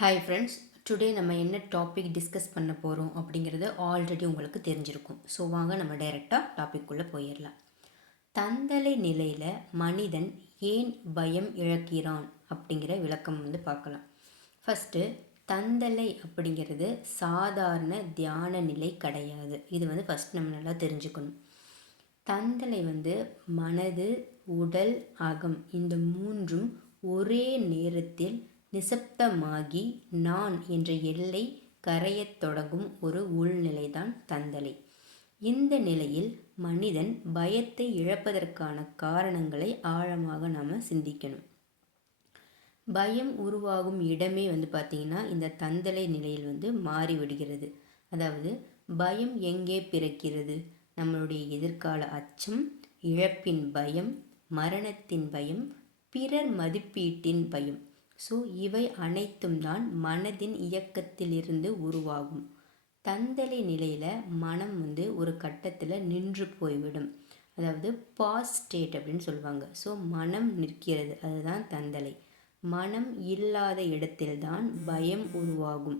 Hi friends today நம்ம என்ன topic discuss பண்ண போகிறோம் அப்படிங்கிறது ஆல்ரெடி உங்களுக்கு தெரிஞ்சிருக்கும். ஸோ வாங்க நம்ம டைரெக்டாக டாபிக்குள்ளே போயிடலாம் தந்தலை நிலையில் மனிதன் ஏன் பயம் இழக்கிறான் அப்படிங்கிற விளக்கம் வந்து பார்க்கலாம். ஃபஸ்ட்டு தந்தலை அப்படிங்கிறது சாதாரண தியான நிலை கிடையாது. இது வந்து ஃபஸ்ட் நம்ம நல்லா தெரிஞ்சுக்கணும். தந்தலை வந்து மனது உடல் அகம் இந்த மூன்றும் ஒரே நேரத்தில் நிசப்தமாகி நான் என்ற எல்லை கரையத் தொடங்கும் ஒரு உள்நிலைதான் தந்தலை. இந்த நிலையில் மனிதன் பயத்தை இழப்பதற்கான காரணங்களை ஆழமாக நாம் சிந்திக்கணும். பயம் உருவாகும் இடமே வந்து பார்த்திங்கன்னா இந்த தந்தலை நிலையில் வந்து மாறிவிடுகிறது. அதாவது பயம் எங்கே பிறக்கிறது? நம்மளுடைய எதிர்கால அச்சம் இழப்பின் பயம் மரணத்தின் பயம் பிறர் மதிப்பீட்டின் பயம். ஸோ இவை அனைத்தும் தான் மனதின் இயக்கத்திலிருந்து உருவாகும். தந்தலை நிலையில் மனம் வந்து ஒரு கட்டத்தில் நின்று போய்விடும். அதாவது பாஸ் ஸ்டேட் அப்படின்னு சொல்லுவாங்க. ஸோ மனம் நிற்கிறது. அதுதான் தந்தலை. மனம் இல்லாத இடத்தில்தான் பயம் உருவாகும்.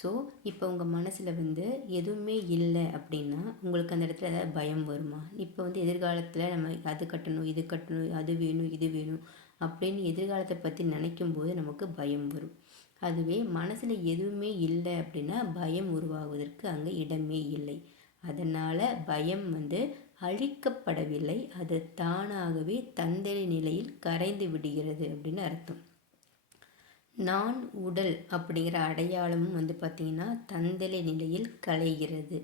ஸோ இப்போ உங்கள் மனசில் வந்து எதுவுமே இல்லை அப்படின்னா உங்களுக்கு அந்த இடத்துல ஏதாவது பயம் வருமா? இப்போ வந்து எதிர்காலத்தில் நம்ம அது கட்டணும் இது கட்டணும் அது வேணும் இது வேணும் அப்படின்னு எதிர்காலத்தை பற்றி நினைக்கும் போது நமக்கு பயம் வரும். அதுவே மனசில் எதுவுமே இல்லை அப்படின்னா பயம் உருவாகுவதற்கு அங்கே இடமே இல்லை. அதனால் பயம் வந்து அழிக்கப்படவில்லை அது தானாகவே தந்தை நிலையில் கரைந்து விடுகிறது அப்படின்னு அர்த்தம். நான் உடல் அப்படிங்கிற அடையாளமும் வந்து பார்த்திங்கன்னா தந்தலை நிலையில் கலைகிறது.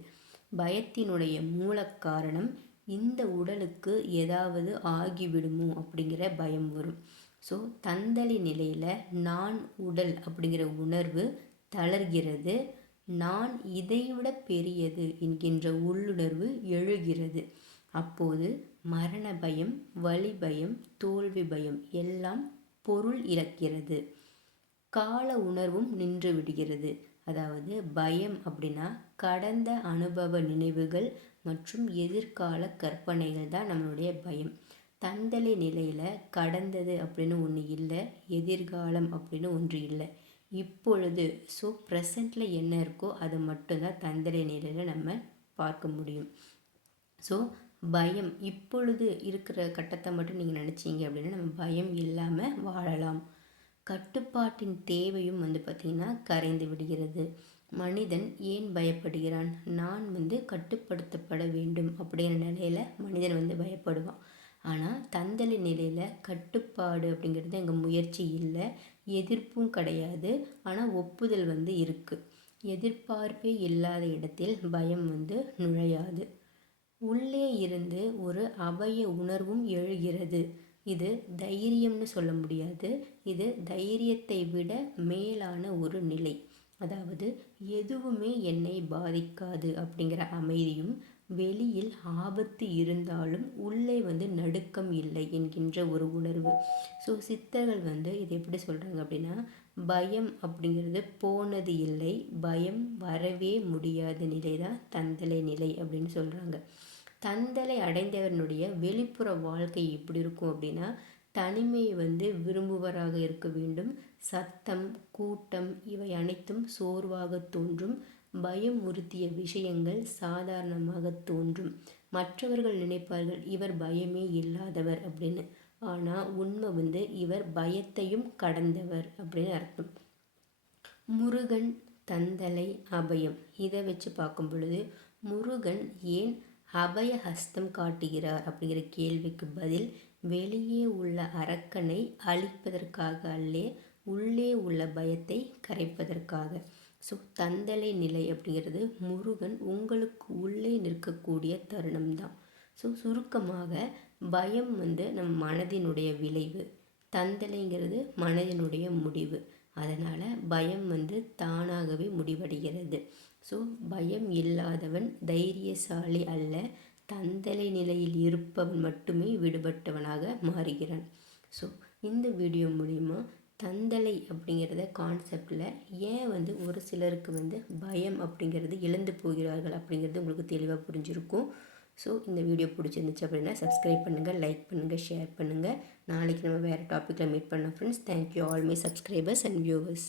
பயத்தினுடைய மூல காரணம் இந்த உடலுக்கு ஏதாவது ஆகிவிடுமோ அப்படிங்கிற பயம் வரும். ஸோ தந்தலை நிலையில் நான் உடல் அப்படிங்கிற உணர்வு தளர்கிறது. நான் இதைவிட பெரியது என்கின்ற உள்ளுணர்வு எழுகிறது. அப்போது மரண பயம் வலி பயம் தோல்வி பயம் எல்லாம் பொருள் இழக்கிறது. கால உணர்வும் நின்று விடுகிறது. அதாவது பயம் அப்படின்னா கடந்த அனுபவ நினைவுகள் மற்றும் எதிர்கால கற்பனைகள் தான் நம்மளுடைய பயம். தந்தலை நிலையில் கடந்தது அப்படின்னு ஒன்று இல்லை எதிர்காலம் அப்படின்னு ஒன்று இல்லை. இப்பொழுது ஸோ ப்ரெசண்டில் என்ன இருக்கோ அது மட்டும்தான் தந்தலை நிலையில் நம்ம பார்க்க முடியும். ஸோ பயம் இப்பொழுது இருக்கிற கட்டத்தை மட்டும் நீங்கள் நினச்சிங்க அப்படின்னா நம்ம பயம் இல்லாமல் வாழலாம். கட்டுப்பாட்டின் தேவையும் வந்து பார்த்திங்கன்னா கரைந்து விடுகிறது. மனிதன் ஏன் பயப்படுகிறான்? நான் வந்து கட்டுப்படுத்தப்பட வேண்டும் அப்படிங்கிற நிலையில் மனிதன் வந்து பயப்படுவான். ஆனால் தந்தளி நிலையில் கட்டுப்பாடு அப்படிங்கிறது எங்கள் முயற்சி இல்லை. எதிர்ப்பும் கிடையாது. ஆனால் ஒப்புதல் வந்து இருக்குது எதிர்பார்ப்பே இல்லாத இடத்தில் பயம் வந்து நுழையாது. உள்ளே இருந்து ஒரு அபய உணர்வும் எழுகிறது. இது தைரியம்னு சொல்ல முடியாது. இது தைரியத்தை விட மேலான ஒரு நிலை. அதாவது எதுவுமே என்னை பாதிக்காது அப்படிங்கிற அமைதியும் வெளியில் ஆபத்து இருந்தாலும் உள்ளே வந்து நடுக்கம் இல்லை என்கின்ற ஒரு உணர்வு. ஸோ சித்தர்கள் வந்து இது எப்படி சொல்கிறாங்க அப்படின்னா பயம் அப்படிங்கிறது போனது இல்லை பயம் வரவே முடியாத நிலை தான் தந்தலை நிலை அப்படின்னு சொல்கிறாங்க தந்தலை அடைந்தவனுடைய வெளிப்புற வாழ்க்கை எப்படி இருக்கும் அப்படின்னா தனிமையை வந்து விரும்புவராக இருக்க வேண்டும். சத்தம் கூட்டம் இவை அனைத்தும் சோர்வாக தோன்றும். பயம் உறுத்திய விஷயங்கள் சாதாரணமாக தோன்றும். மற்றவர்கள் நினைப்பார்கள் இவர் பயமே இல்லாதவர் அப்படின்னு. ஆனால் உண்மை வந்து இவர் பயத்தையும் கடந்தவர் அப்படின்னு அர்த்தம். முருகன் தந்தலை அபயம். இதை வச்சு பார்க்கும் பொழுது முருகன் ஏன் அபய ஹஸ்தம் காட்டுகிறார் அப்படிங்கிற கேள்விக்கு பதில் வெளியே உள்ள அரக்கனை அழிப்பதற்காக அல்லே உள்ளே உள்ள பயத்தை கரைப்பதற்காக. ஸோ தந்தலை நிலை அப்படிங்கிறது முருகன் உங்களுக்கு உள்ளே நிற்கக்கூடிய தருணம் தான் ஸோ சுருக்கமாக பயம் வந்து நம் மனதினுடைய விளைவு தந்தலைங்கிறது மனதினுடைய முடிவு. அதனால் பயம் வந்து தானாகவே முடிவடைகிறது. ஸோ பயம் இல்லாதவன் தைரியசாலி அல்ல. தந்தலை நிலையில் இருப்பவன் மட்டுமே விடுபட்டவனாக மாறுகிறான். ஸோ இந்த வீடியோ மூலிமா தந்தலை அப்படிங்கிறத கான்செப்டில் ஏன் வந்து ஒரு சிலருக்கு வந்து பயம் அப்படிங்கிறது இழந்து போகிறார்கள் அப்படிங்கிறது உங்களுக்கு தெளிவாக புரிஞ்சிருக்கும். ஸோ இந்த வீடியோ பிடிச்சிருந்துச்சு அப்படின்னா சப்ஸ்கிரைப் பண்ணுங்கள் லைக் பண்ணுங்கள் ஷேர் பண்ணுங்கள் நாளைக்கு நம்ம வேறு டாப்பிக்கில் மீட் பண்ணோம் friends thank you all my subscribers and viewers